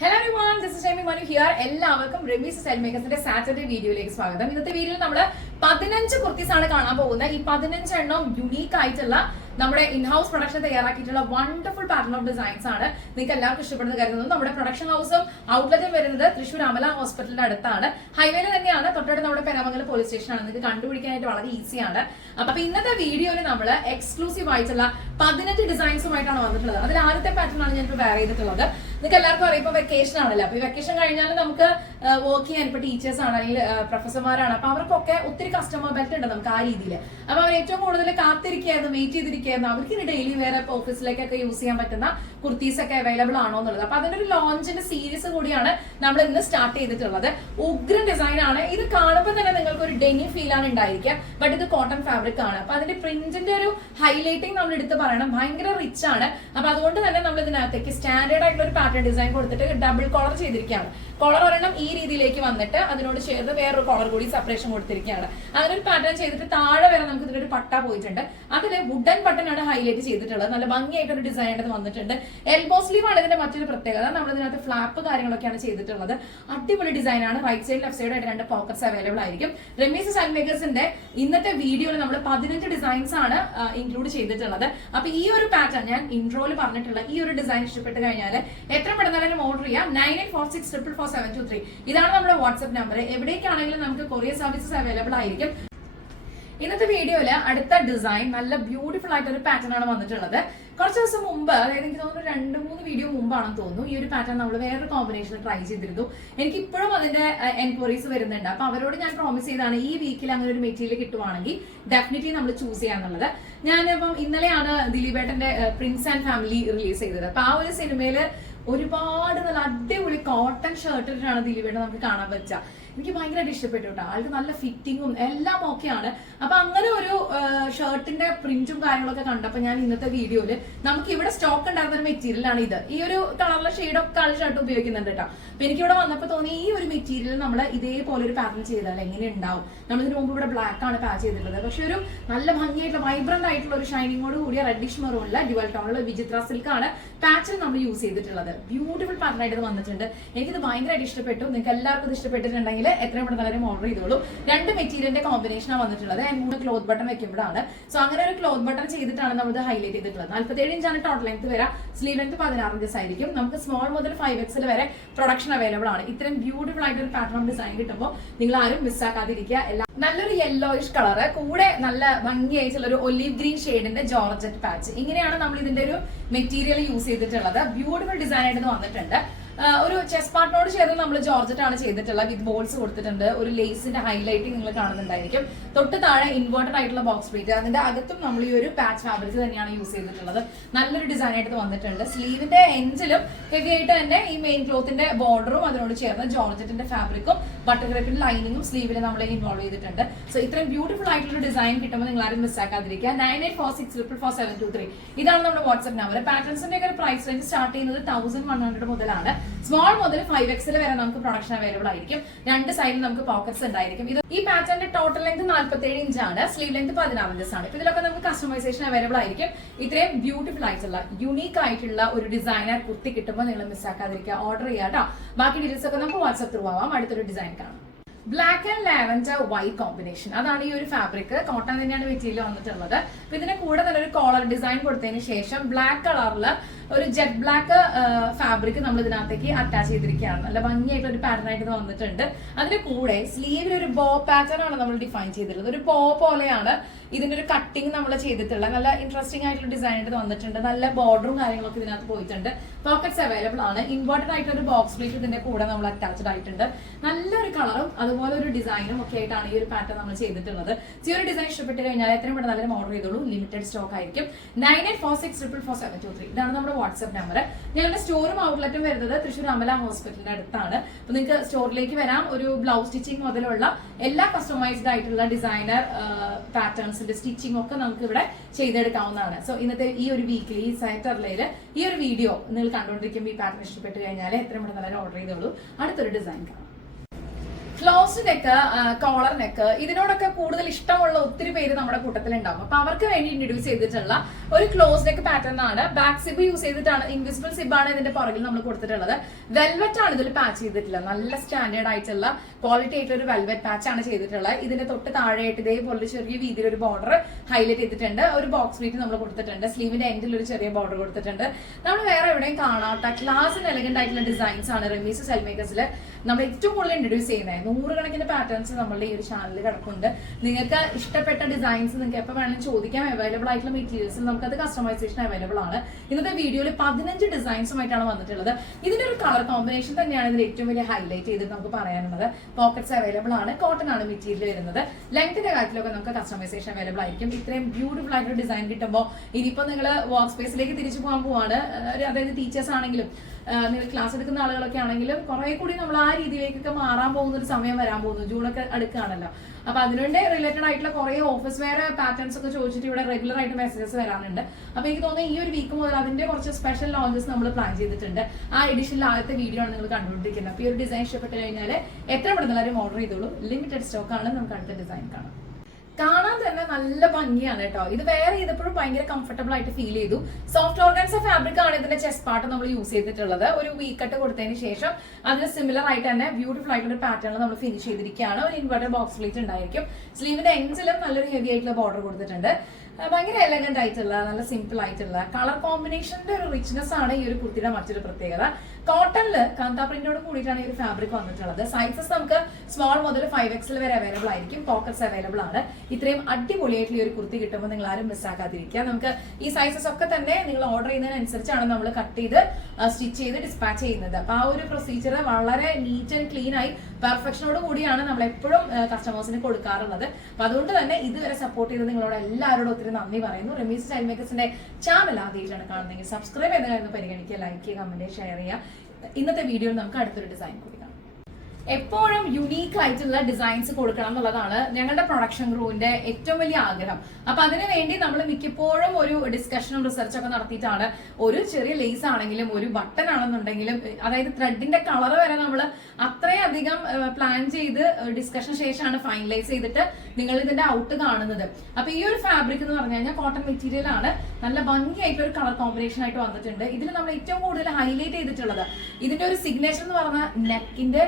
Hello everyone, this is Amy Manu here. എല്ലാവർക്കും Ramees style മേക്കേഴ്സിന്റെ Saturday വീഡിയോയിലേക്ക് സ്വാഗതം. ഇന്നത്തെ വീഡിയോയിൽ നമ്മൾ 15 കുർത്തീസ് ആണ് കാണാൻ പോകുന്നത്. ഈ 15 എണ്ണം യുണീക്ക് ആയിട്ടുള്ള നമ്മുടെ ഇൻഹൗസ് പ്രൊഡക്ഷൻ തയ്യാറാക്കിയിട്ടുള്ള വണ്ടർഫുൾ പാറ്റേൺ ഓഫ് ഡിസൈൻസ് ആണ്. നിങ്ങൾക്ക് എല്ലാവർക്കും ഇഷ്ടപ്പെടുന്ന കരുതുന്നത്. നമ്മുടെ പ്രൊഡക്ഷൻ ഹൗസും ഔട്ട്ലെറ്റും വരുന്നത് തൃശ്ശൂർ അമല ഹോസ്പിറ്റലിന്റെ അടുത്താണ്. ഹൈവേയിൽ തന്നെയാണ്, തൊട്ടടുത്ത് നമ്മുടെ പെരാമംഗലം പോലീസ് സ്റ്റേഷൻ ആണ്. നിങ്ങൾക്ക് കണ്ടുപിടിക്കാനായിട്ട് വളരെ ഈസിയാണ്. അപ്പൊ ഇന്നത്തെ വീഡിയോയിൽ നമ്മൾ എക്സ്ക്ലൂസീവ് ആയിട്ടുള്ള 15 ഡിസൈൻസുമായിട്ടാണ് വന്നിട്ടുള്ളത്. അതിൽ ആദ്യത്തെ പാറ്റേൺ ആണ് ഞാനിപ്പോൾ വെയർ ചെയ്തിട്ടുള്ളത്. നിങ്ങൾക്ക് എല്ലാവർക്കും അറിയാം, ഇപ്പൊ വെക്കേഷൻ ആണല്ലോ. അപ്പൊ ഈ വെക്കേഷൻ കഴിഞ്ഞാൽ നമുക്ക് വർക്ക് ചെയ്യാൻ ഇപ്പൊ ടീച്ചേഴ്സ് ആണ് അല്ലെങ്കിൽ പ്രൊഫസർമാരാണ്. അപ്പൊ അവർക്കൊക്കെ ഒത്തിരി കസ്റ്റമർ ബെൽറ്റ് ഉണ്ട് നമുക്ക് ആ രീതിയിൽ. അപ്പൊ അവർ ഏറ്റവും കൂടുതൽ കാത്തിരിക്കുകയായിരുന്നു, വെയിറ്റ് ചെയ്തിരിക്കുകയായിരുന്നു. അവർക്ക് ഇനി ഡെയിലി വേറെ ഓഫീസിലേക്കൊക്കെ യൂസ് ചെയ്യാൻ പറ്റുന്ന കുർത്തീസ് ഒക്കെ അവൈലബിൾ ആണോ എന്നുള്ളത്. അപ്പൊ അതിന്റെ ഒരു ലോഞ്ചിന്റെ സീരീസ് കൂടിയാണ് നമ്മൾ ഇന്ന് സ്റ്റാർട്ട് ചെയ്തിട്ടുള്ളത്. ഉഗ്രൻ ഡിസൈൻ ആണ്. ഇത് കാണുമ്പോൾ തന്നെ നിങ്ങൾക്ക് ഒരു ഡെനി ഫീൽ ആണ് ഉണ്ടായിരിക്കുക. ബട്ട് ഇത് കോട്ടൺ ഫാബ്രിക് ആണ്. അപ്പൊ അതിന്റെ പ്രിന്റിന്റെ ഒരു ഹൈലൈറ്റിംഗ് നമ്മൾ എടുത്ത് പറയണം, ഭയങ്കര റിച്ച് ആണ്. അപ്പൊ അതുകൊണ്ട് തന്നെ നമ്മൾ ഇതിനകത്തേക്ക് സ്റ്റാൻഡേർഡ് ആയിട്ടുള്ള ഒരു പാറ്റേൺ ഡിസൈൻ കൊടുത്തിട്ട് ഡബിൾ കോളർ ചെയ്തിരിക്കുകയാണ്. കോളർ ഒരെണ്ണം ഈ രീതിയിലേക്ക് വന്നിട്ട് അതിനോട് ചേർത്ത് വേറൊരു കോളർ കൂടി സെപ്പറേഷൻ കൊടുത്തിരിക്കുകയാണ്. അങ്ങനെ ഒരു പാറ്റേൺ ചെയ്തിട്ട് താഴെ വരെ നമുക്ക് ഇതിലൊരു പട്ട പോയിട്ടുണ്ട്. അതില് വുഡൻ ബട്ടൺ ആണ് ഹൈലൈറ്റ് ചെയ്തിട്ടുള്ളത്. നല്ല ഭംഗിയായിട്ടൊരു ഡിസൈൻ ആയിട്ട് വന്നിട്ടുണ്ട്. എൽബോ സ്ലീവ് ആണ് ഇതിന്റെ മറ്റൊരു പ്രത്യേകത. നമ്മൾ ഇതിനകത്ത് ഫ്ലാപ്പ് കാര്യങ്ങളൊക്കെയാണ് ചെയ്തിട്ടുള്ളത്. അടിപൊളി ഡിസൈൻ ആണ്. റൈറ്റ് സൈഡ് ലെഫ്റ്റ് സൈഡ് ആയിട്ട് 2 പോക്കറ്റ്സ് അവൈലബിൾ ആയിരിക്കും. റമീസ് സ്റ്റൈൽ മേക്കേഴ്സിന്റെ ഇന്നത്തെ വീഡിയോയിൽ നമ്മൾ 15 ഡിസൈൻസ് ആണ് ഇൻക്ലൂഡ് ചെയ്തിട്ടുള്ളത്. അപ്പൊ ഈ ഒരു പാറ്റേൺ ഞാൻ ഇൻട്രോയിൽ പറഞ്ഞിട്ടുള്ള ഈ ഒരു ഡിസൈൻ ഇഷ്ടപ്പെട്ട് കഴിഞ്ഞാൽ എത്ര പെട്ടെന്നാലും ഓർഡർ ചെയ്യാം. 9846444723 ഇതാണ് നമ്മുടെ വാട്സ്ആപ്പ് നമ്പർ. എവിടേക്കാണെങ്കിലും നമുക്ക് കൊറിയർ സർവീസസ് അവൈലബിൾ ആയിരിക്കും. ഇന്നത്തെ വീഡിയോയില് അടുത്ത ഡിസൈൻ നല്ല ബ്യൂട്ടിഫുൾ ആയിട്ട് ഒരു പാറ്റേൺ ആണ് വന്നിട്ടുള്ളത്. കുറച്ച് ദിവസം മുമ്പ്, അതായത് എനിക്ക് തോന്നുന്നു 2-3 വീഡിയോ മുമ്പാണെന്ന് തോന്നുന്നു, ഈ ഒരു പാറ്റേൺ നമ്മൾ വേറൊരു കോമ്പിനേഷൻ ട്രൈ ചെയ്തിരുന്നു. എനിക്ക് ഇപ്പോഴും അതിന്റെ എൻക്വയറീസ് വരുന്നുണ്ട്. അപ്പൊ അവരോട് ഞാൻ പ്രോമിസ് ചെയ്താണ് ഈ വീക്കിൽ അങ്ങനെ ഒരു മെറ്റീരിയൽ കിട്ടുവാണെങ്കിൽ ഡെഫിനറ്റ്ലി നമ്മൾ ചൂസ് ചെയ്യാന്നുള്ളത്. ഞാനിപ്പം ഇന്നലെയാണ് ദിലീപേട്ടന്റെ പ്രിൻസ് ആൻഡ് ഫാമിലി റിലീസ് ചെയ്തത്. അപ്പൊ ആ ഒരു സിനിമയില് ഒരുപാട് നല്ല അടിപൊളി കോട്ടൺ ഷർട്ട് ഇട്ടാണ് ദിലീപേട്ടൻ നമുക്ക് കാണാൻ പറ്റുക. എനിക്ക് ഭയങ്കരമായിട്ട് ഇഷ്ടപ്പെട്ടു കേട്ടോ. ആൾക്ക് നല്ല ഫിറ്റിങ്ങും എല്ലാം ഓക്കെയാണ്. അപ്പൊ അങ്ങനെ ഒരു ഷർട്ടിന്റെ പ്രിന്റും കാര്യങ്ങളൊക്കെ കണ്ടപ്പോ ഞാൻ ഇന്നത്തെ വീഡിയോയില് നമുക്ക് ഇവിടെ സ്റ്റോക്ക് ഉണ്ടായിരുന്ന ഒരു മെറ്റീരിയലാണ് ഇത്. ഈ ഒരു കളറിലെ ഷെയ്ഡ് ഒക്കെ കളർ ഷർട്ട് ഉപയോഗിക്കുന്നുണ്ട് കേട്ടോ. അപ്പൊ എനിക്ക് ഇവിടെ വന്നപ്പോ തോന്നി ഈ ഒരു മെറ്റീരിയൽ നമ്മൾ ഇതേപോലെ ഒരു പാറ്റേൺ ചെയ്താൽ എങ്ങനെ ഉണ്ടാവും. നമ്മളിതിന് മുമ്പ് ഇവിടെ ബ്ലാക്ക് ആണ് പാച്ച് ചെയ്തിട്ടുള്ളത്. പക്ഷെ ഒരു നല്ല ഭംഗിയായിട്ടുള്ള വൈബ്രന്റ് ആയിട്ടുള്ള ഒരു ഷൈനിങ്ങോട് കൂടിയ റെഡിഷ് മെറൂണിലെ ഡ്യുവൽ ടോണിലുള്ള വിചിത്ര സിൽക്ക് ആണ് പാച്ചിൽ നമ്മൾ യൂസ് ചെയ്തിട്ടുള്ളത്. ബ്യൂട്ടിഫുൾ പാറ്റേൺ ആയിട്ട് വന്നിട്ടുണ്ട്. എനിക്കിത് ഭയങ്കരമായിട്ട് ഇഷ്ടപ്പെട്ടു. നിങ്ങൾക്ക് എല്ലാവർക്കും ഇത് ഇഷ്ടപ്പെട്ടിട്ടുണ്ടെങ്കിൽ എത്രയും പെട്ടെന്ന് ഓർഡർ ചെയ്തോളൂ. 2 മെറ്റീരിയലിന്റെ കോമ്പിനേഷനാണ് വന്നിട്ടുള്ളത്. 3 ക്ലോത്ത് ബട്ടൺ വെക്കുമ്പോഴാണ്. സോ അങ്ങനെ ഒരു ക്ലോത്ത് ബട്ടൺ ചെയ്തിട്ടാണ് നമ്മൾ ഇത് ഹൈലൈറ്റ് ചെയ്തിട്ടുള്ളത്. 47 ഇഞ്ചാണ് ടോട്ടൽ ലെങ്ത് വരാം. സ്ലീവ് ലെങ്ത് 16 ഇഞ്ചസ് ആയിരിക്കും. നമുക്ക് സ്മോൾ മുതൽ 5XL വരെ പ്രൊഡക്ഷൻ അവൈലബിൾ ആണ്. ഇത്രയും ബ്യൂട്ടിഫുൾ ആയിട്ട് ഒരു പാറ്റേൺ ഓഫ് ഡിസൈൻ കിട്ടുമ്പോൾ നിങ്ങൾ ആരും മിസ്സാക്കാതിരിക്കുക. എല്ലാം നല്ലൊരു യെല്ലോയിഷ് കളറ്, കൂടെ നല്ല ഭംഗിയായിട്ടുള്ള ഒരു ഒലീവ് ഗ്രീൻ ഷെയ്ഡിന്റെ ജോർജറ്റ് പാച്ച്. ഇങ്ങനെയാണ് നമ്മൾ ഇതിന്റെ ഒരു മെറ്റീരിയൽ യൂസ് ചെയ്തിട്ടുള്ളത്. ബ്യൂട്ടിഫുൾ ഡിസൈൻ ആയിട്ട് വന്നിട്ടുണ്ട്. ഒരു ചെസ് പാർട്ടിനോട് ചേർന്ന് നമ്മൾ ജോർജറ്റ് ആണ് ചെയ്തിട്ടുള്ളത്. വിത്ത് ബോൾസ് കൊടുത്തിട്ടുണ്ട്. ഒരു ലേസിന്റെ ഹൈലൈറ്റിംഗ് നിങ്ങൾ കാണുന്നുണ്ടായിരിക്കും. തൊട്ട് താഴെ ഇൻവേർട്ടഡ് ആയിട്ടുള്ള ബോക്സ് പ്ലേറ്റ്. അതിന്റെ അകത്തും നമ്മൾ ഈ ഒരു പാച്ച് ഫാബ്രിക് തന്നെയാണ് യൂസ് ചെയ്തിട്ടുള്ളത്. നല്ലൊരു ഡിസൈൻ ആയിട്ട് വന്നിട്ടുണ്ട്. സ്ലീവിന്റെ എൻഡിലും ഹെവി ആയിട്ട് തന്നെ ഈ മെയിൻ ക്ലോത്തിന്റെ ബോർഡറും അതിനോട് ചേർന്ന് ജോർജറ്റിന്റെ ഫാബ്രിക്കും ബട്ടർ ക്രേപ്പിന്റെ ലൈനിങ്ങും സ്ലീവിൽ നമ്മൾ ഇൻവോൾവ് ചെയ്തിട്ടുണ്ട്. സോ ഇത്രയും ബ്യൂട്ടിഫുൾ ആയിട്ടുള്ള ഡിസൈൻ കിട്ടുമ്പോൾ നിങ്ങൾ ആരും മിസ്സാക്കാതിരിക്കുക. 9846444723 ഇതാണ് നമ്മുടെ വാട്സ്ആപ്പ് നമ്പർ. പാറ്റേൺസിന്റെ ഒക്കെ പ്രൈസ് റേഞ്ച് സ്റ്റാർട്ട് ചെയ്യുന്നത് 1100 മുതലാണ്. സ്മോൾ മുതൽ 5XL വരെ നമുക്ക് പ്രൊഡക്ഷൻ അവൈലബിൾ ആയിരിക്കും. 2 സൈഡിൽ നമുക്ക് പോക്കറ്റ്സ് ഉണ്ടായിരിക്കും. ഇത് ഈ പാറ്റേണിന്റെ ടോട്ടൽ ലെങ്ത് 47 ഇഞ്ചാണ്. സ്ലീവ് ലെങ്ത് 16 ഇഞ്ചസ് ആണ്. ഇതിലൊക്കെ നമുക്ക് കസ്റ്റമൈസേഷൻ അവൈലബിൾ ആയിരിക്കും. ഇത്രയും ബ്യൂട്ടിഫുൾ ആയിട്ടുള്ള യുണീക്ക് ആയിട്ടുള്ള ഒരു ഡിസൈനർ കുർത്തി കിട്ടുമ്പോൾ നിങ്ങൾ മിസ്സാക്കാതിരിക്കുക. ഓർഡർ ചെയ്യാം കേട്ടോ. ബാക്കി ഡീറ്റെയിൽസ് ഒക്കെ നമുക്ക് വാട്സ്ആപ്പ് ത്രൂ ആവാം. അടുത്തൊരു ഡിസൈൻ കാണാം. Black and lavender white combination. അതാണ് ഈ ഒരു ഫാബ്രിക്. കോട്ടൺ തന്നെയാണ് മെറ്റീരിയൽ വന്നിട്ടുള്ളത്. അപ്പൊ ഇതിന് കൂടെ തന്നെ ഒരു കോളർ ഡിസൈൻ കൊടുത്തതിന് ശേഷം ബ്ലാക്ക് കളറിൽ ഒരു ജെറ്റ് ബ്ലാക്ക് ഫാബ്രിക് നമ്മൾ ഇതിനകത്തേക്ക് അറ്റാച്ച് ചെയ്തിരിക്കുകയാണ്. നല്ല ഭംഗിയായിട്ട് ഒരു പാറ്റേൺ ആയിട്ട് വന്നിട്ടുണ്ട്. അതിന് കൂടെ സ്ലീവിൽ ഒരു ബോ പാറ്റേൺ ആണ് നമ്മൾ ഡിഫൈൻ ചെയ്തിട്ടുള്ളത്. ഒരു ബോ പോലെയാണ് ഇതിന്റെ ഒരു കട്ടിങ് നമ്മൾ ചെയ്തിട്ടുള്ളത്. നല്ല ഇൻട്രസ്റ്റിംഗ് ആയിട്ടുള്ള ഡിസൈൻ ആയിട്ട് വന്നിട്ടുണ്ട്. നല്ല ബോർഡറും കാര്യങ്ങളൊക്കെ ഇതിനകത്ത് പോയിട്ടുണ്ട്. പോക്കറ്റ്സ് അവൈലബിൾ ആണ്. ഇൻവേർട്ടഡ് ആയിട്ടുള്ള ഒരു ബോക്സ് പ്ലേറ്റ് ഇതിന്റെ കൂടെ നമ്മൾ അറ്റാച്ച്ഡ് ആയിട്ടുണ്ട്. നല്ലൊരു കളറും അതുപോലെ ഒരു ഡിസൈനും ഒക്കെ ആയിട്ടാണ് ഈ ഒരു പാറ്റേൺ നമ്മൾ ചെയ്തിട്ടുള്ളത്. ഈ ഒരു ഡിസൈൻ ഇഷ്ടപ്പെട്ട് കഴിഞ്ഞാൽ എത്രയും പെട്ടെന്ന് നല്ലൊരു ഓർഡർ ചെയ്തോളൂ. ലിമിറ്റഡ് സ്റ്റോക്ക് ആയിരിക്കും. 9846444723 ഇതാണ് നമ്മുടെ വാട്സ്ആപ്പ് നമ്പർ. ഞങ്ങളുടെ സ്റ്റോറും ഔട്ട്ലെറ്റും വരുന്നത് തൃശ്ശൂർ അമല ഹോസ്പിറ്റലിന്റെ അടുത്താണ്. അപ്പൊ നിങ്ങൾക്ക് സ്റ്റോറിലേക്ക് വരാം. ഒരു ബ്ലൗസ് സ്റ്റിച്ചിങ് മുതലുള്ള എല്ലാ കസ്റ്റമൈസ്ഡ് ആയിട്ടുള്ള ഡിസൈനർ പാറ്റേൺസിന്റെ സ്റ്റിച്ചിങ് ഒക്കെ നമുക്ക് ഇവിടെ ചെയ്തെടുക്കാവുന്നതാണ്. സോ ഇന്നത്തെ ഈ ഒരു വീക്കിൽ ഈ സാറ്റർഡേയില് ഈ ഒരു വീഡിയോ നിങ്ങൾ കണ്ടുകൊണ്ടിരിക്കുമ്പോൾ ഈ പാറ്റേൺ ഇഷ്ടപ്പെട്ട് കഴിഞ്ഞാൽ എത്രയും പെട്ടെന്ന് ഓർഡർ ചെയ്തോളൂ. അടുത്തൊരു ഡിസൈൻ കാണാം. ക്ലോസ് നെക്ക്, കോളർ നെക്ക്, ഇതിനോടൊക്കെ കൂടുതൽ ഇഷ്ടമുള്ള ഒത്തിരി പേര് നമ്മുടെ കൂട്ടത്തിലുണ്ടാവും. അപ്പൊ അവർക്ക് വേണ്ടി ഇൻട്രൊഡ്യൂസ് ചെയ്തിട്ടുള്ള ഒരു ക്ലോസ് നെക്ക് പാറ്റേൺ ആണ്. ബാക്ക് സിബ് യൂസ് ചെയ്തിട്ടാണ്, ഇൻവിസിബിൾ സിബ് ആണ് ഇതിന്റെ പുറകിൽ നമ്മൾ കൊടുത്തിട്ടുള്ളത്. വെൽവെറ്റ് ആണ് ഇതിൽ പാച്ച് ചെയ്തിട്ടുള്ളത്. നല്ല സ്റ്റാൻഡേർഡ് ആയിട്ടുള്ള ക്വാളിറ്റി ആയിട്ടുള്ള ഒരു വെൽവെറ്റ് പാച്ച് ആണ് ചെയ്തിട്ടുള്ളത്. ഇതിന്റെ തൊട്ട് താഴെയായിട്ട് ഇതേപോലെ ചെറിയ രീതിയിൽ ഒരു ബോർഡർ ഹൈലൈറ്റ് ചെയ്തിട്ടുണ്ട്. ഒരു ബോക്സ് പ്ലീറ്റ് നമ്മൾ കൊടുത്തിട്ടുണ്ട്. സ്ലീവിന്റെ എൻഡിൽ ഒരു ചെറിയ ബോർഡർ കൊടുത്തിട്ടുണ്ട്. നമ്മൾ വേറെ എവിടെയും കാണാത്ത ക്ലാസ് എലഗന്റ് ആയിട്ടുള്ള ഡിസൈൻസ് ആണ് റമീസ് സെൽമേക്കേഴ്സിൽ നമ്മൾ ഏറ്റവും കൂടുതൽ ഇൻട്രൊഡ്യൂസ് ചെയ്യുന്നത്. 100 കണക്കിന് പാറ്റേൺസ് നമ്മളുടെ ഈ ഒരു ചാനലിൽ കിടപ്പുണ്ട്. നിങ്ങൾക്ക് ഇഷ്ടപ്പെട്ട ഡിസൈൻസ് നിങ്ങൾക്ക് എപ്പോൾ വേണമെങ്കിലും ചോദിക്കാം. അവൈലബിൾ ആയിട്ടുള്ള മെറ്റീരിയൽസിൽ നമുക്കത് കസ്റ്റമൈസേഷൻ അവൈലബിൾ ആണ്. ഇന്നത്തെ വീഡിയോയിൽ 15 ഡിസൈൻസുമായിട്ടാണ് വന്നിട്ടുള്ളത്. ഇതിന്റെ ഒരു കളർ കോമ്പിനേഷൻ തന്നെയാണ് ഇതിൽ ഏറ്റവും വലിയ ഹൈലൈറ്റ് ചെയ്ത് നമുക്ക് പറയാനുള്ളത്. പോക്കറ്റ്സ് അവൈലബിൾ ആണ്. കോട്ടൺ ആണ് മെറ്റീരിയൽ വരുന്നത്. ലെങ്ത്തിന്റെ കാര്യത്തിലൊക്കെ നമുക്ക് കസ്റ്റമൈസേഷൻ അവൈലബിൾ ആയിരിക്കും. ഇത്രയും ബ്യൂട്ടിഫുൾ ആയിട്ടൊരു ഡിസൈൻ കിട്ടുമ്പോൾ ഇനിയിപ്പോൾ നിങ്ങൾ വർക്ക് സ്പേസിലേക്ക് തിരിച്ചു പോകാൻ പോവാണ്, അതായത് ടീച്ചേഴ്സ് ആണെങ്കിലും നിങ്ങൾ ക്ലാസ് എടുക്കുന്ന ആളുകളൊക്കെ ആണെങ്കിലും കുറെ കൂടി നമ്മൾ ആ രീതിയിലേക്കൊക്കെ മാറാൻ പോകുന്ന ഒരു സമയം വരാൻ പോകുന്നു. ജൂണൊക്കെ അടുക്കുകയാണല്ലോ. അപ്പൊ അതിനുവേണ്ടി റിലേറ്റഡ് ആയിട്ടുള്ള കുറെ ഓഫീസ് വെയർ പാറ്റേൺസ് ഒക്കെ ചോദിച്ചിട്ട് ഇവിടെ റെഗുലർ ആയിട്ട് മെസ്സേജസ് വരാനുണ്ട്. അപ്പൊ എനിക്ക് തോന്നുന്നു ഈ ഒരു വീക്ക് മുതൽ അതിന്റെ കുറച്ച് സ്പെഷ്യൽ ലോഞ്ചസ് നമ്മൾ പ്ലാൻ ചെയ്തിട്ടുണ്ട്. ആ എഡിഷനിൽ ആദ്യത്തെ വീഡിയോ ആണ് നിങ്ങൾ കണ്ടുകൊണ്ടിരിക്കുന്നത്. അപ്പൊ ഈ ഒരു ഡിസൈൻ ഇഷ്ടപ്പെട്ട് കഴിഞ്ഞാൽ എത്ര പെട്ടെന്ന് ഓർഡർ ചെയ്തോളൂ. ലിമിറ്റഡ് സ്റ്റോക്ക് ആണ്. നമുക്ക് അടുത്ത ഡിസൈൻ കാണാം. കാണാൻ തന്നെ നല്ല ഭംഗിയാണ് കേട്ടോ. ഇത് വെയർ ചെയ്തപ്പോഴും ഭയങ്കര കംഫർട്ടബിൾ ആയിട്ട് ഫീൽ ചെയ്തു. സോഫ്റ്റ് ഓർഗൻസ ഫാബ്രിക് ആണ് ഇതിന്റെ ചെസ്റ്റ് പാർട്ട് നമ്മൾ യൂസ് ചെയ്തിട്ടുള്ളത്. ഒരു വി കട്ട് കൊടുത്തതിന് ശേഷം അതിന് സിമിലർ ആയിട്ട് തന്നെ ബ്യൂട്ടിഫുൾ ആയിട്ടുള്ള പാറ്റേൺ നമ്മൾ ഫിനിഷ് ചെയ്തിരിക്കുകയാണ്. ഒരു ഇൻവെർട്ടർ ബോക്സ് പ്ലീറ്റ് ഉണ്ടായിരിക്കും. സ്ലീവിന്റെ എൻസിലും നല്ലൊരു ഹെവി ആയിട്ടുള്ള ബോർഡർ കൊടുത്തിട്ടുണ്ട്. ഭയങ്കര എലഗന്റ് ആയിട്ടുള്ള നല്ല സിമ്പിൾ ആയിട്ടുള്ള കളർ കോമ്പിനേഷന്റെ ഒരു റിച്ച്നെസ് ആണ് ഈ ഒരു കുർത്തിയുടെ മറ്റൊരു പ്രത്യേകത. കോട്ടണില് കാന്ത പ്രിന്റോട് കൂടിയിട്ടാണ് ഈ ഒരു ഫാബ്രിക് വന്നിട്ടുള്ളത്. സൈസസ് നമുക്ക് സ്മോൾ മുതൽ 5XL വരെ അവൈലബിൾ ആയിരിക്കും. പോക്കറ്റ്സ് അവൈലബിൾ ആണ്. ഇത്രയും അടിപൊളിയായിട്ടുള്ള ഈ ഒരു കുർത്തി കിട്ടുമ്പോൾ നിങ്ങൾ ആരും മിസ്സാക്കാതിരിക്കുക. നമുക്ക് ഈ സൈസസ് ഒക്കെ തന്നെ നിങ്ങൾ ഓർഡർ ചെയ്യുന്നതിനനുസരിച്ചാണ് നമ്മൾ കട്ട് ചെയ്ത് സ്റ്റിച്ച് ചെയ്ത് ഡിസ്പാച്ച് ചെയ്യുന്നത്. അപ്പൊ ആ ഒരു പ്രൊസീജിയർ വളരെ നീറ്റ് ആൻഡ് ക്ലീൻ ആയി പെർഫെക്ഷനോട് കൂടിയാണ് നമ്മൾ എപ്പോഴും കസ്റ്റമേഴ്സിന് കൊടുക്കാറുള്ളത്. അപ്പൊ അതുകൊണ്ട് തന്നെ ഇതുവരെ സപ്പോർട്ട് ചെയ്ത് നിങ്ങളോട് എല്ലാവരോടും ഒത്തിരി നന്ദി പറയുന്നു. റമീസ് സ്റ്റൈൽ മേക്കേഴ്സിന്റെ ചാനൽ ആദ്യമായിട്ടാണ് കാണുന്നതെങ്കിൽ സബ്സ്ക്രൈബ് ചെയ്യുന്ന കാര്യം പരിഗണിക്കുക, ലൈക്ക് ചെയ്യുക, കമന്റ് ഷെയർ ചെയ്യുക. ഇന്നത്തെ വീഡിയോയിൽ നമുക്ക് അടുത്തൊരു ഡിസൈൻ കൂടി കാണാം. എപ്പോഴും യുണീക്ക് ആയിട്ടുള്ള ഡിസൈൻസ് കൊടുക്കണം എന്നുള്ളതാണ് ഞങ്ങളുടെ പ്രൊഡക്ഷൻ ക്രൂവിന്റെ ഏറ്റവും വലിയ ആഗ്രഹം. അപ്പൊ അതിനു വേണ്ടി നമ്മൾ മിക്കപ്പോഴും ഒരു ഡിസ്കഷനും റിസർച്ചൊക്കെ നടത്തിയിട്ടാണ് ഒരു ചെറിയ ലേസ് ആണെങ്കിലും ഒരു ബട്ടൺ ആണെന്നുണ്ടെങ്കിലും, അതായത് ത്രെഡിന്റെ കളർ വരെ നമ്മൾ അത്രയധികം പ്ലാൻ ചെയ്ത് ഡിസ്കഷൻ ശേഷമാണ് ഫൈനലൈസ് ചെയ്തിട്ട് നിങ്ങൾ ഇതിന്റെ ഔട്ട് കാണുന്നത്. അപ്പൊ ഈ ഒരു ഫാബ്രിക് എന്ന് പറഞ്ഞു കഴിഞ്ഞാൽ കോട്ടൺ മെറ്റീരിയൽ ആണ്. നല്ല ഭംഗിയായിട്ടുള്ള ഒരു കളർ കോമ്പിനേഷൻ ആയിട്ട് വന്നിട്ടുണ്ട്. ഇതിൽ നമ്മൾ ഏറ്റവും കൂടുതൽ ഹൈലൈറ്റ് ചെയ്തിട്ടുള്ളത് ഇതിന്റെ ഒരു സിഗ്നേച്ചർ എന്ന് പറഞ്ഞാൽ നെക്കിന്റെ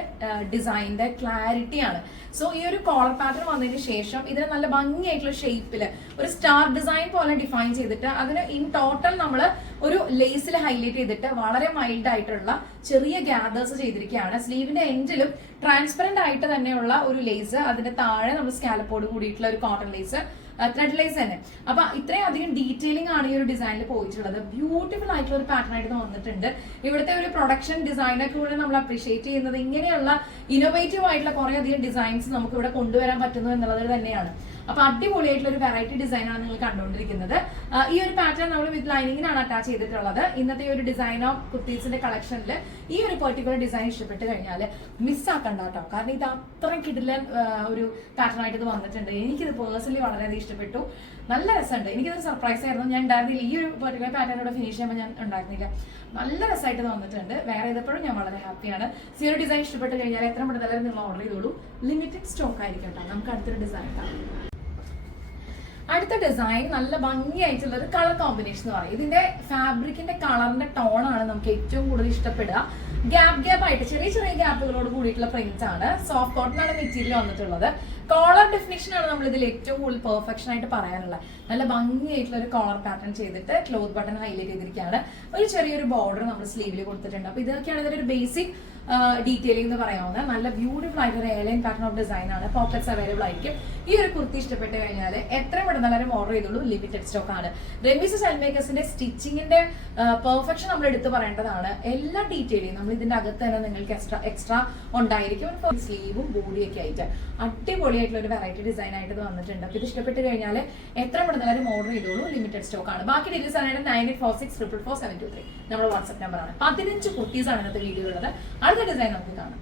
ഡിസൈനിന്റെ ക്ലാരിറ്റി ആണ്. സോ ഈ ഒരു കോളർ പാറ്റേൺ വന്നതിന് ശേഷം ഇതിന് നല്ല ഭംഗിയായിട്ടുള്ള ഷേപ്പില് ഒരു സ്റ്റാർ ഡിസൈൻ പോലെ ഡിഫൈൻ ചെയ്തിട്ട് അതിന് ഇൻ ടോട്ടൽ നമ്മൾ ഒരു ലേസിൽ ഹൈലൈറ്റ് ചെയ്തിട്ട് വളരെ മൈൽഡ് ആയിട്ടുള്ള ചെറിയ ഗ്യാദേഴ്സ് ചെയ്തിരിക്കുകയാണ്. സ്ലീവിന്റെ എൻഡിലും ട്രാൻസ്പെറന്റ് ആയിട്ട് തന്നെയുള്ള ഒരു ലേസ്, അതിന്റെ താഴെ നമ്മൾ സ്കാലപ്പോട് കൂടിയിട്ടുള്ള ഒരു കോട്ടൺ ലേസ്, ത്രെഡ് ലേസ് തന്നെ. അപ്പൊ ഇത്രയും അധികം ഡീറ്റെയിലിംഗ് ആണ് ഈ ഒരു ഡിസൈനിൽ പോയിട്ടുള്ളത്. ബ്യൂട്ടിഫുൾ ആയിട്ടുള്ള ഒരു പാറ്റേൺ ആയിട്ട് വന്നിട്ടുണ്ട്. ഇവിടുത്തെ ഒരു പ്രൊഡക്ഷൻ ഡിസൈനൊക്കെ കൂടെ നമ്മൾ അപ്രീഷിയേറ്റ് ചെയ്യുന്നത് ഇങ്ങനെയുള്ള ഇന്നോവേറ്റീവ് ആയിട്ടുള്ള കുറെ അധികം ഡിസൈൻസ് നമുക്ക് ഇവിടെ കൊണ്ടുവരാൻ പറ്റുന്നു എന്നുള്ളത് തന്നെയാണ്. അപ്പൊ അടിപൊളിയായിട്ടുള്ള ഒരു വെറൈറ്റി ഡിസൈൻ ആണ് നിങ്ങൾ കണ്ടുകൊണ്ടിരിക്കുന്നത്. ഈ ഒരു പാറ്റേൺ നമ്മൾ വിത്ത് ലൈനിങ്ങിനാണ് അറ്റാച്ച് ചെയ്തിട്ടുള്ളത്. ഇന്നത്തെ ഒരു ഡിസൈൻ ഓഫ് കുർത്തീസിന്റെ കളക്ഷനിൽ ഈ ഒരു പെർട്ടിക്കുലർ ഡിസൈൻ ഇഷ്ടപ്പെട്ട് കഴിഞ്ഞാൽ മിസ്സാക്കണ്ട കേട്ടോ. കാരണം ഇത് അത്രയും കിടിലൻ ഒരു പാറ്റേൺ ആയിട്ട് ഇത് വന്നിട്ടുണ്ട്. എനിക്കിത് പേഴ്സണലി വളരെയധികം ഇഷ്ടപ്പെട്ടു. നല്ല രസമുണ്ട്. എനിക്കിത് സർപ്രൈസ് ആയിരുന്നു. ഞാൻ ഉണ്ടായിരുന്നില്ല ഈ ഒരു പെർട്ടിക്കുലർ പാറ്റേണോടെ ഫിനിഷ് ചെയ്യുമ്പോൾ ഞാൻ ഉണ്ടായിരുന്നില്ല. നല്ല രസമായിട്ട് വന്നിട്ടുണ്ട്. വേറെ ചെയ്തപ്പോഴും ഞാൻ വളരെ ഹാപ്പിയാണ്. ഈ ഒരു ഡിസൈൻ ഇഷ്ടപ്പെട്ട് കഴിഞ്ഞാൽ എത്ര പെട്ടെന്ന് നിങ്ങൾ ഓർഡർ ചെയ്തോളൂ. ലിമിറ്റഡ് സ്റ്റോക്ക് ആയിരിക്കും കേട്ടോ. നമുക്ക് അടുത്തൊരു ഡിസൈൻ കാണാം. അടുത്ത ഡിസൈൻ നല്ല ഭംഗിയായിട്ടുള്ള ഒരു കളർ കോമ്പിനേഷൻ എന്ന് പറയും. ഇതിന്റെ ഫാബ്രിക്കിന്റെ കളറിന്റെ ടോൺ ആണ് നമുക്ക് ഏറ്റവും കൂടുതൽ ഇഷ്ടപ്പെടുക. ഗ്യാപ്പ് ആയിട്ട് ചെറിയ ചെറിയ ഗ്യാപ്പുകളോട് കൂടിയിട്ടുള്ള പ്രിന്റ്സ് ആണ്. സോഫ്റ്റ് കോട്ടൺ ആണ് മെറ്റീരിയൽ വന്നിട്ടുള്ളത്. കോളർ ഡെഫിനിഷൻ ആണ് നമ്മൾ ഇതിൽ ഏറ്റവും കൂടുതൽ പെർഫെക്ഷൻ ആയിട്ട് പറയാനുള്ളത്. നല്ല ഭംഗിയായിട്ടുള്ള ഒരു കോളർ പാറ്റേൺ ചെയ്തിട്ട് ക്ലോത്ത് ബട്ടൺ ഹൈലൈറ്റ് ചെയ്തിരിക്കുകയാണ്. ഒരു ചെറിയൊരു ബോർഡർ നമ്മൾ സ്ലീവിൽ കൊടുത്തിട്ടുണ്ട്. അപ്പൊ ഇതൊക്കെയാണ് ഇതിന്റെ ഒരു ബേസിക് ഡീറ്റെയിലിംഗ് എന്ന് പറയാവുന്നത്. നല്ല ബ്യൂട്ടിഫുൾ ആയിട്ട് ഒരു എയർലൈൻ പാറ്റേൺ ഓഫ് ഡിസൈൻ ആണ്. പോക്കറ്റ്സ് അവൈലബിൾ ആയിരിക്കും. ഈ ഒരു കുർത്തി ഇഷ്ടപ്പെട്ട് കഴിഞ്ഞാൽ എത്ര പെട്ടെന്ന് ഓർഡർ ചെയ്തോളൂ. ലിമിറ്റഡ് സ്റ്റോക്ക് ആണ്. റമീസ് സ്റ്റൈൽ മേക്കേഴ്സിന്റെ സ്റ്റിച്ചിങ്ങിന്റെ പെർഫെക്ഷൻ നമ്മൾ എടുത്തു പറയേണ്ടതാണ്. എല്ലാ ഡീറ്റെയിലും നമ്മൾ ഇതിന്റെ അകത്ത് തന്നെ നിങ്ങൾക്ക് എക്സ്ട്രാ ഉണ്ടായിരിക്കും. സ്ലീവും ബോഡിയൊക്കെ ആയിട്ട് അടിപൊളിയായിട്ടുള്ള ഒരു വെറൈറ്റി ഡിസൈൻ ആയിട്ട് ഇത് വന്നിട്ടുണ്ട്. അപ്പൊ ഇത് ഇഷ്ടപ്പെട്ട് കഴിഞ്ഞാൽ എത്ര പെട്ടെന്ന് ഓർഡർ ചെയ്തോളൂ. ലിമിറ്റഡ് സ്റ്റോക്ക് ആണ്. ബാക്കി ഡീറ്റെയിൽസ് ആണ് 9846444723 നമ്മുടെ വാട്സ്ആപ്പ് നമ്പറാണ്. 15 കുർത്തീസ് ആണ് ഇന്നത്തെ വീഡിയോ ഉള്ളത്. അടുത്ത ഡിസൈൻ നമുക്ക് കാണാം.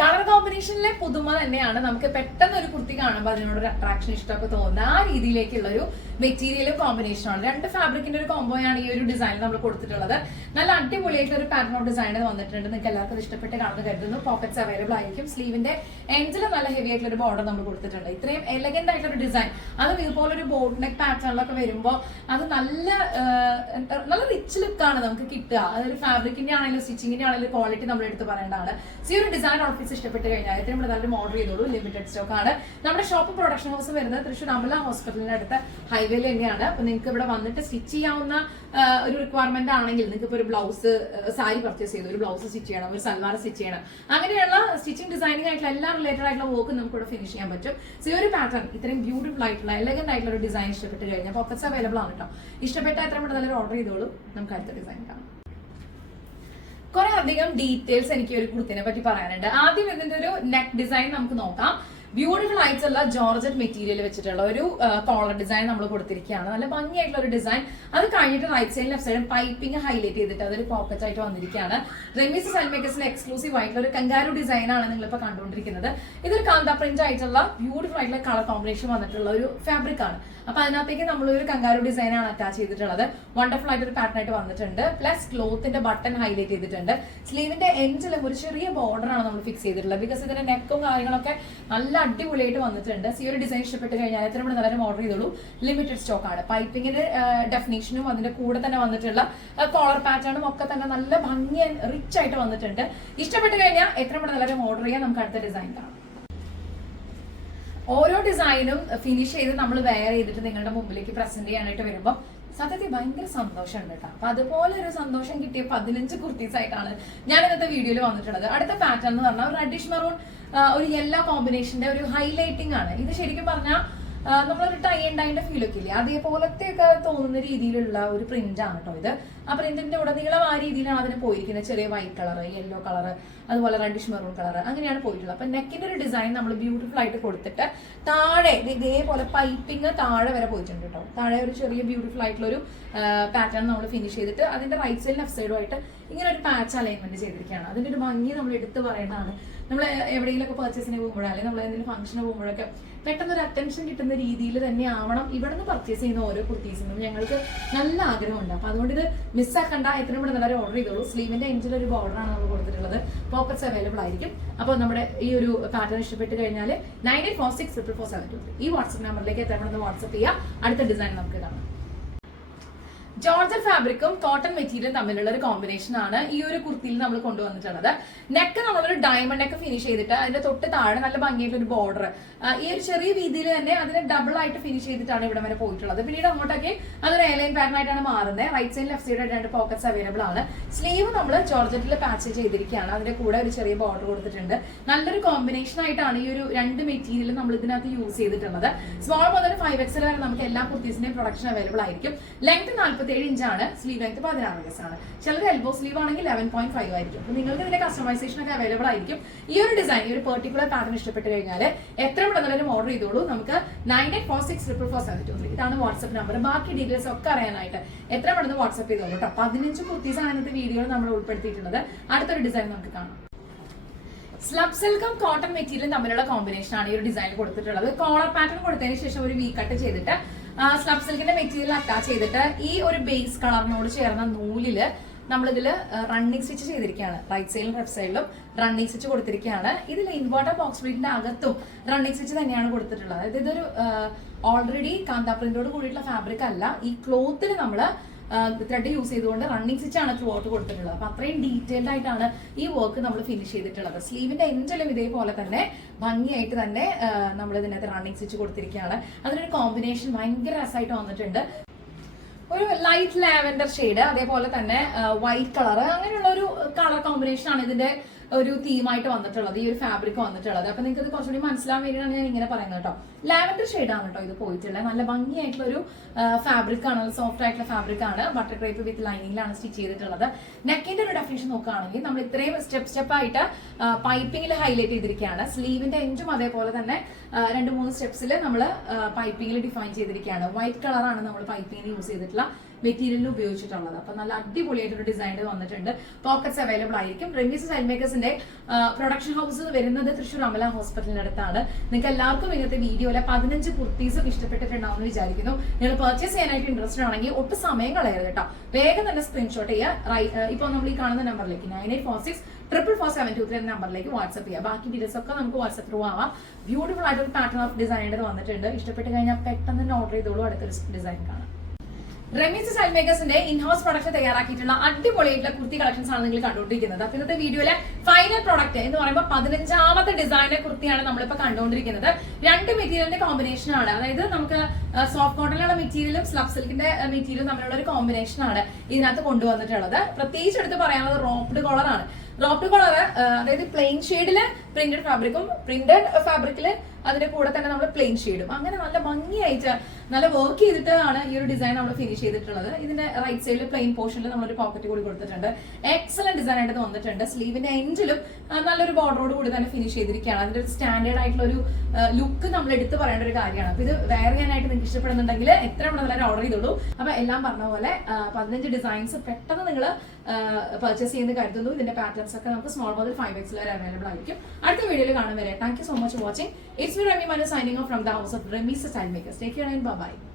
കളർ കോമ്പിനേഷനിലെ പുതുമ തന്നെയാണ്. നമുക്ക് പെട്ടെന്ന് ഒരു കുർത്തി കാണുമ്പോൾ അതിനോടൊരു അട്രാക്ഷൻ ഇഷ്ടമൊക്കെ തോന്നുന്ന ആ രീതിയിലേക്കുള്ള ഒരു മെറ്റീരിയലും കോമ്പിനേഷനാണ്. രണ്ട് ഫാബ്രിക്കിന്റെ ഒരു കോംബോയാണ് ഈ ഒരു ഡിസൈൻ നമ്മൾ കൊടുത്തിട്ടുള്ളത്. നല്ല അടിപൊളിയായിട്ടുള്ള ഒരു പാറ്റേൺ ഓഫ് ഡിസൈൻ വന്നിട്ടുണ്ട്. നിങ്ങൾക്ക് എല്ലാവർക്കും ഇഷ്ടപ്പെട്ട് കാണുന്ന കരുതുന്നു. പോക്കറ്റ്സ് അവൈലബിൾ ആയിരിക്കും. സ്ലീവിന്റെ എൻഡിൽ നല്ല ഹെവി ആയിട്ടുള്ള ഒരു ബോർഡർ നമ്മൾ കൊടുത്തിട്ടുണ്ട്. ഇത്രയും എലഗന്റ് ആയിട്ടുള്ള ഒരു ഡിസൈൻ, അതും ഇതുപോലെ ഒരു ബോർഡ് നെക്ക് പാറ്റേണിലൊക്കെ വരുമ്പോൾ അത് നല്ല റിച്ച് ലുക്കാണ് നമുക്ക് കിട്ടുക. അതൊരു ഫാബ്രിക്കിന്റെ ആണെങ്കിലും സ്റ്റിച്ചിങ്ങിന്റെ ആണെങ്കിലും ക്വാളിറ്റി നമ്മൾ എടുത്ത് പറയേണ്ടതാണ്. ഈ ഒരു ഡിസൈൻ ഔട്ട്ഫിറ്റ്സ് ഇഷ്ടപ്പെട്ട് കഴിഞ്ഞാൽ എത്രയും നല്ലൊരു ഓർഡർ ചെയ്തോളൂ. ലിമിറ്റഡ് സ്റ്റോക്ക് ആണ്. നമ്മുടെ ഷോപ്പ് പ്രൊഡക്ഷൻ ഹൗസ് വരുന്നത് തൃശ്ശൂർ അമല ഹോസ്പിറ്റലിന്റെ അടുത്ത് ഹൈവേയിൽ തന്നെയാണ്. അപ്പൊ നിങ്ങൾക്ക് ഇവിടെ വന്നിട്ട് സ്റ്റിച്ച് ചെയ്യാവുന്ന ഒരു റിക്വയർമെന്റ് ആണെങ്കിൽ നിങ്ങൾക്ക് ഇപ്പോൾ ഒരു ബ്ലൗസ് സാരി പർച്ചേസ് ചെയ്തു, ഒരു ബ്ലൗസ് സ്റ്റിച്ച് ചെയ്യണം, ഒരു സൽവാർ സ്റ്റിച്ച് ചെയ്യണം, അങ്ങനെയുള്ള സ്റ്റിച്ചിങ് ഡിസൈനിങ് ആയിട്ടുള്ള എല്ലാ റിലേറ്റഡ് ആയിട്ടുള്ള വർക്ക് നമുക്ക് ഇവിടെ ഫിനിഷ് ചെയ്യാൻ പറ്റും. സോ ഈ ഒരു പാറ്റേൺ ഇത്രയും ബ്യൂട്ടിഫുൾ ആയിട്ടുള്ള എലഗന്റ് ആയിട്ടുള്ള ഒരു ഡിസൈൻ ഇഷ്ടപ്പെട്ട് കഴിഞ്ഞാൽ പോക്കറ്റ്സ് അവൈലബിൾ ആണ് കേട്ടോ. ഇഷ്ടപ്പെട്ട എത്ര നല്ലൊരു ഓർഡർ ചെയ്തോളൂ. നമുക്ക് അടുത്ത ഡിസൈൻ കാണാം. കുറെ അധികം ഡീറ്റെയിൽസ് എനിക്ക് ഒരു കുർത്തിനെ പറ്റി പറയാനുണ്ട്. ആദ്യം ഇതിന്റെ ഒരു നെക്ക് ഡിസൈൻ നമുക്ക് നോക്കാം. ബ്യൂട്ടിഫുൾ ആയിട്ടുള്ള ജോർജറ്റ് മെറ്റീരിയൽ വെച്ചിട്ടുള്ള ഒരു കോളർ ഡിസൈൻ നമ്മൾ കൊടുത്തിരിക്കുകയാണ്. നല്ല ഭംഗിയായിട്ടുള്ള ഒരു ഡിസൈൻ. അത് കഴിഞ്ഞിട്ട് റൈറ്റ് സൈഡിൽ ലെഫ്റ്റ് സൈഡും പൈപ്പിംഗ് ഹൈലൈറ്റ് ചെയ്തിട്ട് അതൊരു പോക്കറ്റ് ആയിട്ട് വന്നിരിക്കുകയാണ്. റെമീസ് സെൽമേക്കേഴ്സിലെ എക്സ്ക്ലൂസീവ് ആയിട്ടുള്ള ഒരു കങ്കാരു ഡിസൈൻ ആണ് നിങ്ങളിപ്പോൾ കണ്ടുകൊണ്ടിരിക്കുന്നത്. ഇതൊരു കാന്ത പ്രിന്റ് ആയിട്ടുള്ള ബ്യൂട്ടിഫുൾ ആയിട്ടുള്ള കളർ കോമ്പിനേഷൻ വന്നിട്ടുള്ള ഒരു ഫാബ്രിക് ആണ്. അപ്പൊ അതിനകത്തേക്ക് നമ്മൾ ഒരു കങ്കാരു ഡിസൈൻ ആണ് അറ്റാച്ച് ചെയ്തിട്ടുള്ളത്. വണ്ടർഫുൾ ആയിട്ട് ഒരു പാറ്റേൺ ആയിട്ട് വന്നിട്ടുണ്ട്. പ്ലസ് ക്ലോത്തിന്റെ ബട്ടൺ ഹൈലൈറ്റ് ചെയ്തിട്ടുണ്ട്. സ്ലീവിന്റെ എൻഡിലും ഒരു ചെറിയ ബോർഡർ ആണ് നമ്മൾ ഫിക്സ് ചെയ്തിട്ടുള്ളത്. ബിക്കോസ് ഇതിന്റെ നെക്കും കാര്യങ്ങളൊക്കെ നല്ല അടിപൊളിയായിട്ട് വന്നിട്ടുണ്ട്. ഈ ഒരു ഡിസൈൻ ഇഷ്ടപ്പെട്ട് കഴിഞ്ഞാൽ എത്ര മണി നല്ലൊരു ഓർഡർ ചെയ്തോളൂ. ലിമിറ്റഡ് സ്റ്റോക്ക് ആണ്. പൈപ്പിങ്ങിന്റെ ഡെഫിനേഷനും അതിന്റെ കൂടെ തന്നെ വന്നിട്ടുള്ള കോളർ പാറ്റേണും ഒക്കെ തന്നെ നല്ല ഭംഗി റിച്ച് ആയിട്ട് വന്നിട്ടുണ്ട്. ഇഷ്ടപ്പെട്ട് കഴിഞ്ഞാൽ എത്ര മണി നല്ലൊരു ഓർഡർ ചെയ്യാൻ. നമുക്ക് അടുത്ത ഡിസൈൻ കാണാം. ഓരോ ഡിസൈനും ഫിനിഷ് ചെയ്ത് നമ്മൾ വെയർ ചെയ്തിട്ട് നിങ്ങളുടെ മുമ്പിലേക്ക് പ്രസന്റ് ചെയ്യാനായിട്ട് വരുമ്പോൾ സത്യത്തിൽ ഭയങ്കര സന്തോഷമുണ്ട് കേട്ടോ. അപ്പൊ അതുപോലെ ഒരു സന്തോഷം കിട്ടിയ 15 കുർത്തീസ് ആയിട്ടാണ് ഞാൻ ഇന്നത്തെ വീഡിയോയിൽ വന്നിട്ടുള്ളത്. അടുത്ത പാറ്റേൺ എന്ന് പറഞ്ഞാൽ ഒരു റെഡിഷ് മെറൂൺ ഒരു യെല്ലോ കോമ്പിനേഷന്റെ ഒരു ഹൈലൈറ്റിംഗ് ആണ്. ഇത് ശരിക്കും പറഞ്ഞാൽ നമ്മളൊരു ടൈ ആൻഡ് ഡൈന്റെ ഫീൽ ഒക്കെ ഇല്ലേ, അതേപോലത്തെ ഒക്കെ തോന്നുന്ന രീതിയിലുള്ള ഒരു പ്രിന്റ് ആണ് കേട്ടോ ഇത്. ആ പ്രിന്റിന്റെ ഉടനീളം ആ രീതിയിലാണ് അതിന് പോയിരിക്കുന്നത്. ചെറിയ വൈറ്റ് കളർ, യെല്ലോ കളർ, അതുപോലെ റെഡിഷ് മെറൂൺ കളർ, അങ്ങനെയാണ് പോയിട്ടുള്ളത്. അപ്പൊ നെക്കിന്റെ ഒരു ഡിസൈൻ നമ്മൾ ബ്യൂട്ടിഫുൾ ആയിട്ട് കൊടുത്തിട്ട് താഴെ ഇതേപോലെ പൈപ്പിംഗ് താഴെ വരെ പോയിട്ടുണ്ട് കേട്ടോ. താഴെ ഒരു ചെറിയ ബ്യൂട്ടിഫുൾ ആയിട്ടുള്ള ഒരു പാറ്റേൺ നമ്മൾ ഫിനിഷ് ചെയ്തിട്ട് അതിന്റെ റൈറ്റ് സൈഡ് ലെഫ്റ്റ് സൈഡുമായിട്ട് ഇങ്ങനെ ഒരു പാച്ച് അലൈൻമെന്റ് ചെയ്തിരിക്കുകയാണ്. അതിന്റെ ഒരു ഭംഗി നമ്മൾ എടുത്ത് പറയേണ്ടതാണ്. നമ്മൾ എവിടെയെങ്കിലുമൊക്കെ പർച്ചേസിന് പോകുമ്പോഴോ അല്ലെങ്കിൽ നമ്മൾ എന്തെങ്കിലും ഫംഗ്ഷന് പോകുമ്പോഴൊക്കെ പെട്ടെന്ന് ഒരു അറ്റൻഷൻ കിട്ടുന്ന രീതിയിൽ തന്നെ ആവണം ഇവിടെ നിന്ന് പർച്ചേസ് ചെയ്യുന്ന ഓരോ കുർത്തീസിനും ഞങ്ങൾക്ക് നല്ല ആഗ്രഹമുണ്ട്. അപ്പൊ അതുകൊണ്ട് ഇത് മിസ്സാക്കണ്ട. എത്രയും പെട്ടെന്ന് എല്ലാവരും ഓർഡർ ചെയ്തോളൂ. സ്ലീവിന്റെ എൻഡിൽ ഒരു ബോർഡറാണ് നമ്മൾ കൊടുത്തിട്ടുള്ളത്. പോക്കറ്റ്സ് അവൈലബിൾ ആയിരിക്കും. അപ്പോൾ നമ്മുടെ ഈ ഒരു പാറ്റേൺ ഇഷ്ടപ്പെട്ട് കഴിഞ്ഞാൽ 9846444723 ഈ വാട്സ്ആപ്പ് നമ്പറിലേക്ക് എത്രയും പെട്ടെന്ന് വാട്സ്ആപ്പ് ചെയ്യുക. അടുത്ത ഡിസൈൻ നമുക്ക് കാണാം. ജോർജറ്റ് ഫാബ്രിക്കും കോട്ടൺ മെറ്റീരിയലും തമ്മിലുള്ള ഒരു കോമ്പിനേഷൻ ആണ് ഈ ഒരു കുർത്തിയിൽ നമ്മൾ കൊണ്ടുവന്നിട്ടുള്ളത്. നെക്ക് നമ്മളൊരു ഡയമണ്ട് നെക്ക് ഫിനിഷ് ചെയ്തിട്ട് അതിന്റെ തൊട്ട് താഴെ നല്ല ഭംഗിയായിട്ട് ഒരു ബോർഡർ ഈ ഒരു ചെറിയ രീതിയിൽ തന്നെ അതിനെ ഡബിൾ ആയിട്ട് ഫിനിഷ് ചെയ്തിട്ടാണ് ഇവിടെ വരെ പോയിട്ടുള്ളത്. പിന്നീട് അങ്ങോട്ടൊക്കെ അതൊരു എയർലൈൻ പാറ്റേൺ ആയിട്ടാണ് മാറുന്നത്. റൈറ്റ് സൈഡ് ലെഫ്റ്റ് സൈഡ് രണ്ട് പോക്കറ്റ്സ് അവൈലബിൾ ആണ്. സ്ലീവ് നമ്മൾ ജോർജറ്റിൽ പാച്ച് ചെയ്തിരിക്കുകയാണ്. അതിന്റെ കൂടെ ഒരു ചെറിയ ബോർഡർ കൊടുത്തിട്ടുണ്ട്. നല്ലൊരു കോമ്പിനേഷൻ ആയിട്ടാണ് ഈ ഒരു രണ്ട് മെറ്റീരിയൽ നമ്മൾ ഇതിനകത്ത് യൂസ് ചെയ്തിട്ടുള്ളത്. സ്മോൾ മുതൽ 5XL വരെ നമുക്ക് എല്ലാ കുർത്തീസിന്റെയും പ്രൊഡക്ഷൻ അവൈലബിൾ ആയിരിക്കും. ലെങ്ത് 47 ഇഞ്ചാണ്. സ്ലീവ് ലെങ്ത് 16 ഗസ് ആണ്. ചിലർ എൽബോ സ്ലീവ് ആണെങ്കിൽ 11.5 ആയിരിക്കും. അപ്പൊ നിങ്ങൾക്ക് ഇതിന്റെ കസ്റ്റമൈസേഷൻ ഒക്കെ അവൈലബിൾ ആയിരിക്കും. ഈ ഒരു ഡിസൈൻ ഈ ഒരു പെർട്ടിക്കുലർ പാറ്റേൺ ഇഷ്ടപ്പെട്ട് കഴിഞ്ഞാൽ എത്ര പെട്ടെന്ന് ഓർഡർ ചെയ്തോളൂ. നമുക്ക് 9846444723 ഇതാണ് വാട്സ്ആപ്പ് നമ്പർ. ബാക്കി ഡീറ്റെയിൽസ് ഒക്കെ അറിയാനായിട്ട് എത്ര പെട്ടെന്ന് വാട്സ്ആപ്പ് ചെയ്തോളൂ കേട്ടോ. 15 കുർത്തീസ് ആണ് ഇന്നത്തെ വീഡിയോയിൽ നമ്മൾ ഉൾപ്പെടുത്തിയിട്ടുള്ളത്. അടുത്തൊരു ഡിസൈൻ നമുക്ക് കാണാം. സ്ലബ് സിൽക്കും കോട്ടൺ മെറ്റീരിയലും തമ്മിലുള്ള കോമ്പിനേഷൻ ആണ് ഈ ഒരു ഡിസൈൻ കൊടുത്തിട്ടുള്ളത്. കോളർ പാറ്റേൺ കൊടുത്തതിന് ശേഷം ഒരു വി കട്ട് ചെയ്തിട്ട് സ്ലബ് സിൽക്കിന്റെ മെറ്റീരിയൽ അറ്റാച്ച് ചെയ്തിട്ട് ഈ ഒരു ബേസ് കളറിനോട് ചേർന്ന നൂലില് നമ്മളിതിൽ റണ്ണിങ് സ്റ്റിച്ച് ചെയ്തിരിക്കുകയാണ്. റൈറ്റ് സൈഡിലും ലെഫ്റ്റ് സൈഡിലും റണ്ണിങ് സ്റ്റിച്ച് കൊടുത്തിരിക്കുകയാണ്. ഇതിൽ ഇൻവേർട്ടർ ബോക്സ് പ്രിന്റിന്റെ അകത്തും റണ്ണിങ് സ്റ്റിച്ച് തന്നെയാണ് കൊടുത്തിട്ടുള്ളത്. അതായത് ഇതൊരു ഓൾറെഡി കാന്ത പ്രിന്റോട് കൂടിയിട്ടുള്ള ഫാബ്രിക് അല്ല. ഈ ക്ലോത്തിൽ നമ്മൾ ത്രെഡ് യൂസ് ചെയ്തുകൊണ്ട് റണ്ണിങ് സ്റ്റിച്ച് ആണ് ത്രൂ ഔട്ട് കൊടുത്തിട്ടുള്ളത്. അപ്പൊ അത്രയും ഡീറ്റെയിൽഡ് ആയിട്ടാണ് ഈ വർക്ക് നമ്മൾ ഫിനിഷ് ചെയ്തിട്ടുള്ളത്. സ്ലീവിന്റെ എൻഡിലും ഇതേപോലെ തന്നെ ഭംഗിയായിട്ട് തന്നെ നമ്മൾ ഇതിനകത്ത് റണ്ണിങ് സ്റ്റിച്ച് കൊടുത്തിരിക്കുകയാണ്. അതിനൊരു കോമ്പിനേഷൻ ഭയങ്കര രസമായിട്ട് വന്നിട്ടുണ്ട്. ഒരു ലൈറ്റ് ലാവൻഡർ ഷെയ്ഡ്, അതേപോലെ തന്നെ വൈറ്റ് കളർ, അങ്ങനെയുള്ള ഒരു കളർ കോമ്പിനേഷൻ ആണ് ഇതിന്റെ ഒരു തീമായിട്ട് വന്നിട്ടുള്ളത്. ഈ ഒരു ഫാബ്രിക് വന്നിട്ടുള്ളത്. അപ്പൊ നിങ്ങൾക്ക് ഇത് കുറച്ചുകൂടി മനസ്സിലാൻ വേണ്ടിയാണ് ഞാൻ ഇങ്ങനെ പറയുന്നത് കേട്ടോ. ലാവൻഡർ ഷെയ്ഡ് ആണ് കേട്ടോ ഇത് പോയിട്ടുള്ളത്. നല്ല ഭംഗിയായിട്ടുള്ള ഒരു ഫാബ്രിക് ആണ്. സോഫ്റ്റ് ആയിട്ടുള്ള ഫാബ്രിക് ആണ്. ബട്ടർ ക്രേപ്പ് വിത്ത് ലൈനിങ്ങിലാണ് സ്റ്റിച്ച് ചെയ്തിട്ടുള്ളത്. നെക്കിന്റെ ഒരു ഡെഫിനിഷൻ നോക്കുകയാണെങ്കിൽ നമ്മൾ ഇത്രയും സ്റ്റെപ്പ് ആയിട്ട് പൈപ്പിംഗിൽ ഹൈലൈറ്റ് ചെയ്തിരിക്കുകയാണ്. സ്ലീവിന്റെ എൻഡും അതേപോലെ തന്നെ 2-3 സ്റ്റെപ്സിൽ നമ്മൾ പൈപ്പിംഗിൽ ഡിഫൈൻ ചെയ്തിരിക്കുകയാണ്. വൈറ്റ് കളറാണ് നമ്മൾ പൈപ്പിംഗിൽ യൂസ് ചെയ്തിട്ടുള്ള മെറ്റീരിയലിൽ ഉപയോഗിച്ചിട്ടുള്ളത്. അപ്പൊ നല്ല അടിപൊളിയായിട്ടൊരു ഡിസൈൻ വന്നിട്ടുണ്ട്. പോക്കറ്റ്സ് അവൈലബിൾ ആയിരിക്കും. റെമീസ് സ്റ്റൈൽ മേക്കേഴ്സിന്റെ പ്രൊഡക്ഷൻ ഹൗസ് വരുന്നത് തൃശ്ശൂർ അമല ഹോസ്പിറ്റലിന്റെ അടുത്താണ്. നിങ്ങൾക്ക് എല്ലാവർക്കും ഇന്നത്തെ വീഡിയോയിലെ 15 കുർത്തീസും ഇഷ്ടപ്പെട്ടിട്ടുണ്ടാവും എന്ന് വിചാരിക്കുന്നു. നിങ്ങൾ പർച്ചേസ് ചെയ്യാനായിട്ട് ഇൻട്രസ്റ്റഡ് ആണെങ്കിൽ ഒട്ടും സമയം കളയരുത് കേട്ടോ. വേഗം തന്നെ സ്ക്രീൻഷോട്ട് ചെയ്യുക. ഇപ്പോൾ നമ്മൾ ഈ കാണുന്ന നമ്പറിലേക്ക് 9846444723 എന്ന നമ്പറിലേക്ക് വാട്സ്ആപ്പ് ചെയ്യുക. ബാക്കി ഡീറ്റെയിൽസ് ഒക്കെ നമുക്ക് വാട്സ്ആപ്പ് ത്രൂ ആവാം. ബ്യൂട്ടിഫുൾ ആയിട്ടൊരു പാറ്റേൺ ഓഫ് ഡിസൈൻ വന്നിട്ടുണ്ട്. ഇഷ്ടപ്പെട്ട് കഴിഞ്ഞാൽ പെട്ടെന്ന് തന്നെ ഓർഡർ ചെയ്തോളൂ. അടുത്തൊരു ഡിസൈൻ കാണാം. റെമീസ് സ്റ്റൈൽ മേക്കേഴ്സിന്റെ ഇൻഹൗസ് പ്രൊഡക്ഷൻ തയ്യാറാക്കിയിട്ടുള്ള അടിപൊളിയായിട്ടുള്ള കുർത്തി കളക്ഷൻസ് ആണ് നിങ്ങൾ കണ്ടുകൊണ്ടിരിക്കുന്നത്. അപ്പൊ ഇന്നത്തെ വീഡിയോയിലെ ഫൈനൽ പ്രൊഡക്റ്റ് എന്ന് പറയുമ്പോൾ 15ാമത്തെ ഡിസൈനിലെ കുർത്തിയാണ് നമ്മളിപ്പോ കണ്ടുകൊണ്ടിരിക്കുന്നത്. 2 മെറ്റീരിയലിന്റെ കോമ്പിനേഷൻ ആണ്. അതായത് നമുക്ക് സോഫ്റ്റ് കോട്ടണിലുള്ള മെറ്റീരിയലും സ്ലബ് സിൽക്കിന്റെ മെറ്റീരിയലും തമ്മിലുള്ള ഒരു കോമ്പിനേഷൻ ആണ് ഇതിനകത്ത് കൊണ്ടുവന്നിട്ടുള്ളത്. പ്രത്യേകിച്ച് എടുത്ത് പറയാനുള്ളത് റോപ്ഡ് കോളർ ആണ്. റോപ്ഡ് കോളർ അതായത് പ്ലെയിൻ ഷെയ്ഡില് പ്രിന്റഡ് ഫാബ്രിക്കും പ്രിന്റഡ് ഫാബ്രിക്കില് അതിന്റെ കൂടെ തന്നെ നമ്മൾ പ്ലെയിൻ ഷെയ്ഡും അങ്ങനെ നല്ല ഭംഗിയായിട്ട് നല്ല വർക്ക് ചെയ്തിട്ടാണ് ഈ ഒരു ഡിസൈൻ നമ്മൾ ഫിനിഷ് ചെയ്തിട്ടുള്ളത്. ഇതിന്റെ റൈറ്റ് സൈഡിൽ പ്ലെയിൻ പോർഷനിൽ നമ്മളൊരു പോക്കറ്റ് കൂടി കൊടുത്തിട്ടുണ്ട്. എക്സലന്റ് ഡിസൈൻ ആയിട്ട് വന്നിട്ടുണ്ട്. സ്ലീവിന്റെ എൻഡിലും നല്ലൊരു ബോർഡറോട് കൂടി തന്നെ ഫിനിഷ് ചെയ്തിരിക്കുകയാണ്. അതിന്റെ ഒരു സ്റ്റാൻഡേർഡ് ആയിട്ടുള്ള ഒരു ലുക്ക് നമ്മൾ എടുത്ത് പറയേണ്ട ഒരു കാര്യമാണ്. അപ്പൊ ഇത് വെയർ ചെയ്യാനായിട്ട് നിങ്ങൾക്ക് ഇഷ്ടപ്പെടുന്നുണ്ടെങ്കിൽ എത്രയും വളരെ ഓർഡർ ചെയ്തോളൂ. അപ്പൊ എല്ലാം പറഞ്ഞ പോലെ 15 ഡിസൈൻസ് പെട്ടെന്ന് നിങ്ങൾ പർച്ചേസ് ചെയ്യുന്ന കരുതുന്നു. ഇതിന്റെ പാറ്റേൺസ് ഒക്കെ നമുക്ക് സ്മോൾ മുതൽ 5X വരെ അവൈലബിൾ ആയിരിക്കും. അടുത്ത വീഡിയോയിൽ കാണും വരെ thank you so much for watching. It's me Remy Manu signing off from the house of Remy's Style Makers. Take care and bye bye.